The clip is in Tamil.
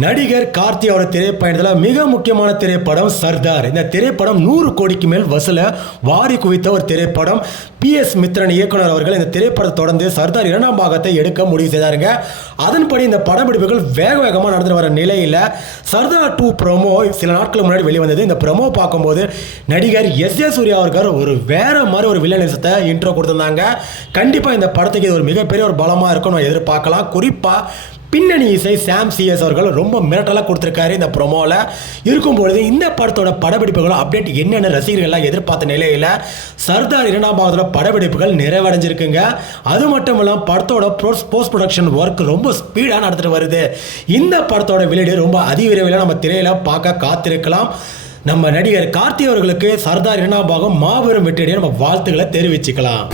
நடிகர் கார்த்தியோட திரைப்பயணத்தில் மிக முக்கியமான திரைப்படம் சர்தார். இந்த திரைப்படம் 100 கோடிக்கு மேல் வசூலை வாரி குவித்த ஒரு திரைப்படம். PS மித்ரன் இயக்குனர் அவர்கள் இந்த திரைப்படத்தை தொடர்ந்து சர்தார் 2ஆம் பாகத்தை எடுக்க முடிவு செய்தாருங்க. அதன்படி இந்த படப்பிடிப்புகள் வேக வேகமாக நடந்து வர நிலையில் சர்தார் 2 ப்ரோமோ சில நாட்களுக்கு முன்னாடி வெளிவந்தது. இந்த ப்ரோமோ பார்க்கும்போது நடிகர் S.A. சூர்யா அவர்கள் ஒரு வேற மாதிரி ஒரு வில்லனிசத்தை இன்ட்ரோ கொடுத்திருந்தாங்க. கண்டிப்பாக இந்த படத்துக்கு இது ஒரு மிகப்பெரிய ஒரு பலமாக இருக்கும் நம்ம எதிர்பார்க்கலாம். குறிப்பாக பின்னணி இசை சாம் CS அவர்கள் ரொம்ப மிரட்டலாக கொடுத்துருக்காரு இந்த ப்ரோமோவில். இருக்கும்பொழுது இந்த படத்தோட படப்பிடிப்புகள் அப்டேட் என்னென்ன ரசிகர்கள்லாம் எதிர்பார்த்த நிலையில் சர்தார் 2ஆம் பாகத்தோட படப்பிடிப்புகள் நிறைவடைஞ்சிருக்குங்க. அது மட்டும் இல்லாமல் படத்தோட போஸ்ட் ப்ரொடக்ஷன் ஒர்க் ரொம்ப ஸ்பீடாக நடந்துட்டு வருது. இந்த படத்தோட வெளியீடு ரொம்ப அதிவிரைவில் நம்ம திரையில பார்க்க காத்திருக்கலாம். நம்ம நடிகர் கார்த்தி அவர்களுக்கு சர்தார் 2ஆம் பாகம் மாபெரும் வெற்றியை நம்ம வாழ்த்துக்களை தெரிவிச்சுக்கலாம்.